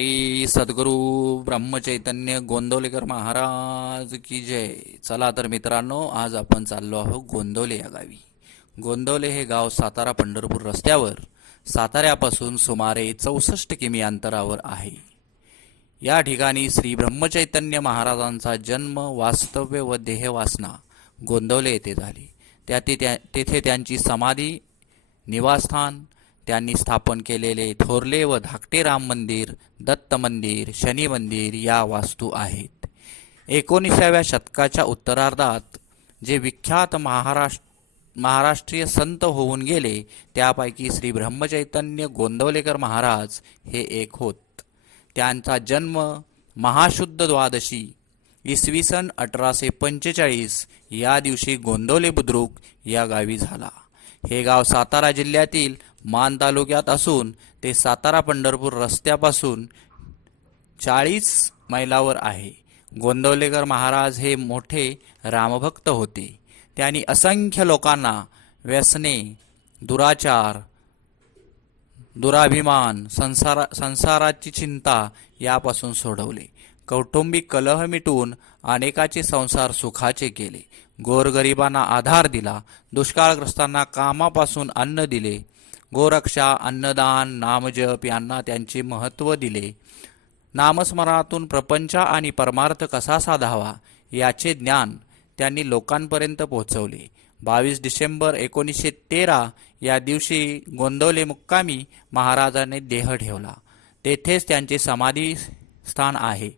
श्री सद्गुरू ब्रह्मचैतन्य गोंदवलेकर महाराज की जय. चला तर मित्रांनो आज आपण चाललो आहोत गोंदवले या गावी. गोंदवले हे गाव सातारा पंढरपूर रस्त्यावर साताऱ्यापासून सुमारे चौसष्ट किमी अंतरावर आहे. या ठिकाणी श्री ब्रह्मचैतन्य महाराजांचा जन्म वास्तव्य व देहवासना गोंदवले येथे झाली. त्याती त्या तेथे त्यांची समाधी निवासस्थान त्यांनी स्थापन केलेले थोरले व धाकटे राम मंदिर दत्त मंदिर शनी मंदिर या वास्तू आहेत. एकोणीसाव्या शतकाच्या उत्तरार्धात जे विख्यात महाराष्ट्र महाराष्ट्रीय संत होऊन गेले त्यापैकी श्री ब्रह्मचैतन्य गोंदवलेकर महाराज हे एक होत. त्यांचा जन्म महाशुद्ध द्वादशी इसवी सन अठराशे पंचेचाळीस या दिवशी गोंदवले बुद्रुक या गावी झाला. हे गाव सातारा जिल्ह्यातील मान तालुक्यात असून ते सातारा पंढरपूर रस्त्यापासून चाळीस मैलावर आहे. गोंदवलेकर महाराज हे मोठे रामभक्त होते. त्यांनी असंख्य लोकांना व्यसने दुराचार दुराभिमान संसारा संसाराची चिंता यापासून सोडवले. कौटुंबिक कलह मिटून अनेकाचे संसार सुखाचे केले. गोरगरिबांना आधार दिला. दुष्काळग्रस्तांना कामापासून अन्न दिले. गोरक्षा अन्नदान नामजप यांना त्यांचे महत्त्व दिले. नामस्मरणातून प्रपंच आणि परमार्थ कसा साधावा याचे ज्ञान त्यांनी लोकांपर्यंत पोहोचवले. बावीस डिसेंबर एकोणीसशे तेरा या दिवशी गोंदवले मुक्कामी महाराजांनी देह ठेवला. तेथेच त्यांचे समाधी स्थान आहे.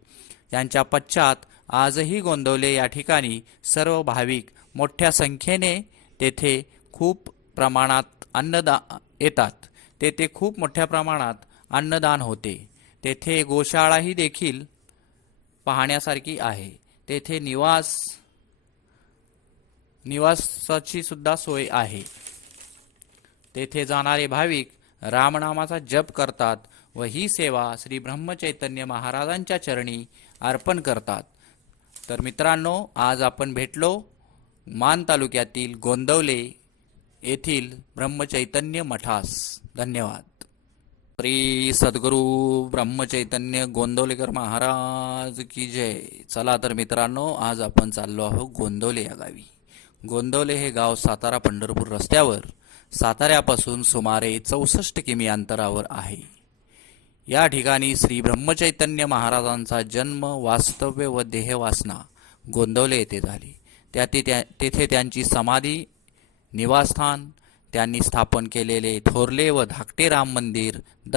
त्यांच्या पश्चात आजही गोंदवले या ठिकाणी सर्व भाविक मोठ्या संख्येने तेथे खूप प्रमाणात अन्नदा येतात. तेथे खूप मोठ्या प्रमाणात अन्नदान होते. तेथे गोशाळाही देखील पाहण्यासारखी आहे. तेथे निवास निवासाची सुद्धा सोय आहे. तेथे जाणारे भाविक रामनामाचा जप करतात व ही सेवा श्री ब्रह्मचैतन्य महाराजांच्या चरणी अर्पण करतात. तर मित्रांनो आज आपण भेटलो मान तालुक्यातील गोंदवले येथील ब्रह्मचैतन्य मठास. धन्यवाद. श्री सद्गुरू ब्रह्मचैतन्य गोंदवलेकर महाराज की जय. चला तर मित्रांनो आज आपण चाललो आहोत गोंदवले या गावी. गोंदवले हे गाव सातारा पंढरपूर रस्त्यावर साताऱ्यापासून सुमारे चौसष्ट किमी अंतरावर आहे. या ठिकाणी श्री ब्रह्मचैतन्य महाराजांचा जन्म वास्तव्य व देहवासना गोंदवले येथे झाली. त्याती त्या तेथे त्यांची समाधी निवासस्थान त्यांनी स्थापन केलेले थोरले व धाकटे राम मंदिर दत्त